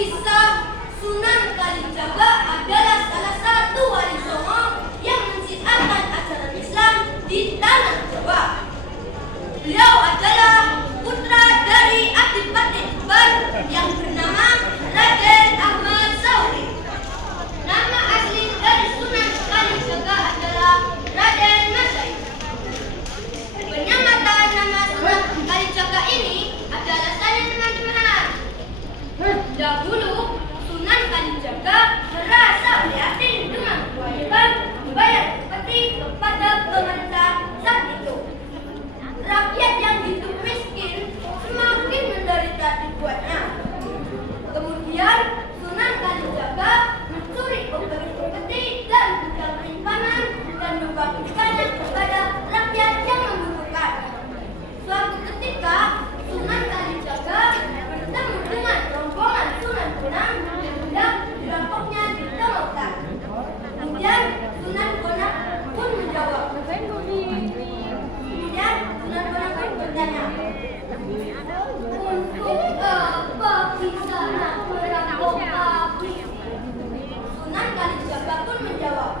Kisah Sunan Kalijaga adalah salah satu wali songo yang menciptakan ajaran Islam di tanah Jawa. Beliau adalah putra dari Adipati Tuban yang bernama Raden Ahmad Sauri. Nama asli dari Sunan Kalijaga adalah Raden Masai. Penyamatan nama Sunan Kalijaga ini adalah saya teman-teman. Dahulu Sunan Kalijaga merasa prihatin dengan kewajiban membayar upeti kepada pemerintah saat itu. Rakyat yang hidup miskin semakin menderita dibuatnya. Kemudian Sunan Kalijaga mencuri upeti dan gudang penyimpanan dan membagikannya kepada rakyat yang membutuhkan. Suatu ketika Sunan Kalijaga bertemu dengan rombongan Sunan Bonang yang hendak dirampoknya di tengah hutan. Kemudian Sunan Bonang pun menjawab. Kemudian Sunan Bonang pun bertanya, untuk apa bisa nak merampok api? Sunan Kalijaga pun menjawab,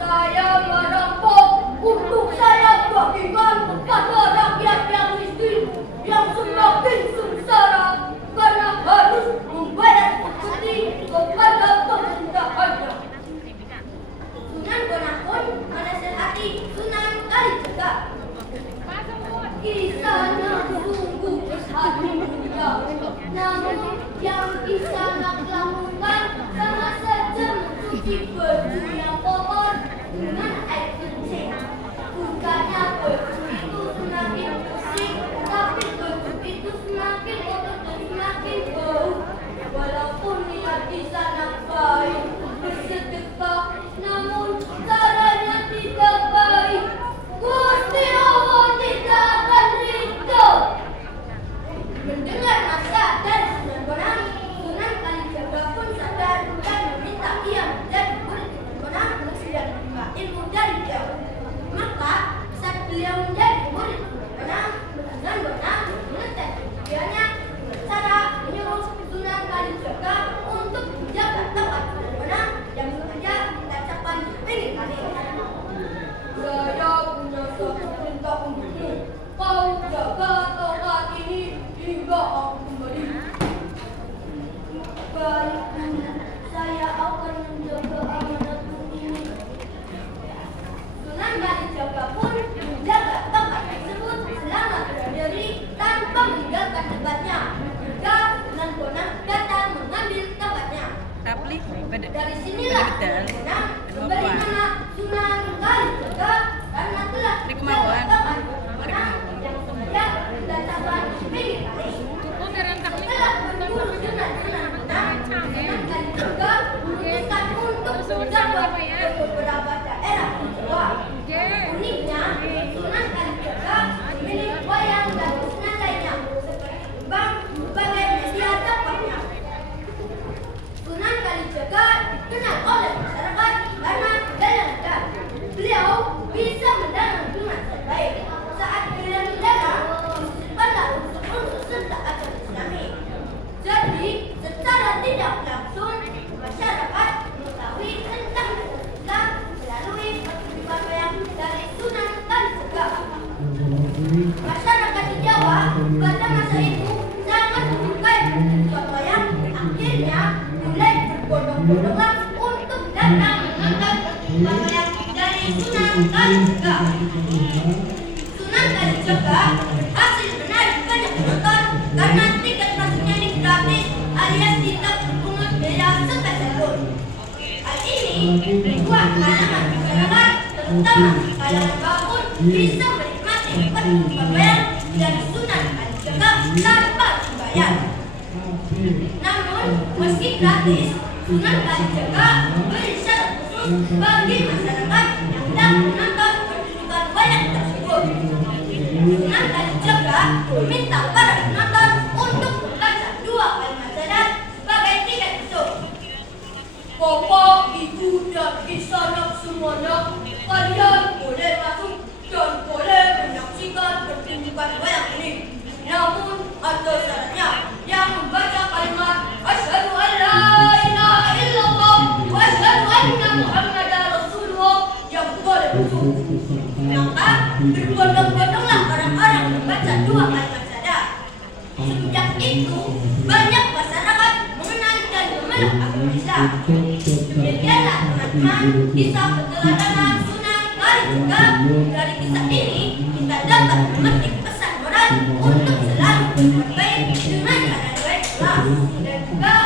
saya merampok untuk saya bagikan kepada rakyat yang miskin yang semakin sengsara karena harus membayar upeti kepada pemerintahannya. Sunan Bonang pun menasihati Sunan Kalijaga. Kisana sungguh berhati mulia, namun yang Kisana lakukan sama saja mencuci baju yang kotor dengan air kencing. Bukannya baju itu semakin bersih, tapi baju itu semakin kotor dan semakin bau. Walaupun niat Kisana baik bersedekah, namun caranya tidak baik. Gusti Allah tidak akan ridho. Mendengar nasihat dari Sunan Bonang, Sunan Kalijaga pun sadar dan meminta ia menjadi murid Sunan Bonang dan menerima ilmu dari beliau. Maka saat beliau menjadi murid Sunan Bonang mengetes kemudiannya cara menyuruh Sunan Kalijaga untuk menjaga tempat Sunan Bonang yang sengaja ditancapkan di pinggir kali. Saya punya satu perintah untukmu. Kau jaga tempat ini hingga aku kembali. Baik, saya akan menjaga amanatku ini. Sunan Kalijaga pun menjaga tempat tersebut selama berhari-hari tanpa meninggalkan tempatnya. Hingga Sunan Bonang datang mengambil tempatnya. Dari sinilah Sunan Bonang memberi nama Sunan Kalijaga karena telah menjaga tempat Bonang yang sengaja ditancapkan di pinggir kali. Setelah berburu dengan Sunan Bonang, Sunan Kalijaga memutuskan untuk menjaga ke beberapa daerah di Jawa. Uniknya, Sunan Kalijaga memiliki wayang dan kesenian lainnya seperti kembang sebagai media dakwahnya. Sunan Kalijaga dikenal oleh masyarakat karena daya ledak. Beliau bisa mendanang dengan terbaik. Saat beliau mendanang, disisipkanlah unsur-unsur serta ajaran Islami. Jadi, secara tidak langsung, masyarakat mengetahui tentang Islam melalui pertunjukan wayang dari Sunan Kalijaga. Masyarakat di Jawa pada masa itu sangat menyukai pertunjukan wayang. Akhirnya mulai berbondong-bondonglah untuk datang menonton pertunjukan wayang dari Sunan Kalijaga. Sunan Kalijaga berhasil menarik banyak penonton karena tiket masuknya ini gratis alias tidak dipungut biaya sepeserpun. Hal ini membuat kalangan masyarakat, terutama kalangan bawah, bisa menikmati pertunjukan wayang dari Sunan Kalijaga tanpa dibayar. Namun, meski gratis, Sunan Kalijaga memberi syarat khusus bagi masyarakat yang hendak menonton pertunjukan wayang tersebut. Sunan Kalijaga meminta para penonton untuk membaca 2 kalimat syahadat sebagai tiket masuk. Bapak, Ibu, dan Kisanak semuanya, kalian boleh masuk dan boleh menyaksikan pertunjukan wayang ini. Namun ada syaratnya, yang membaca kalimat Demikianlah teman-teman kisah keteladanan Sunan Kalijaga. Dari kisah ini kita dapat memetik pesan moral untuk selalu berbuat baik dengan cara yang baik dan juga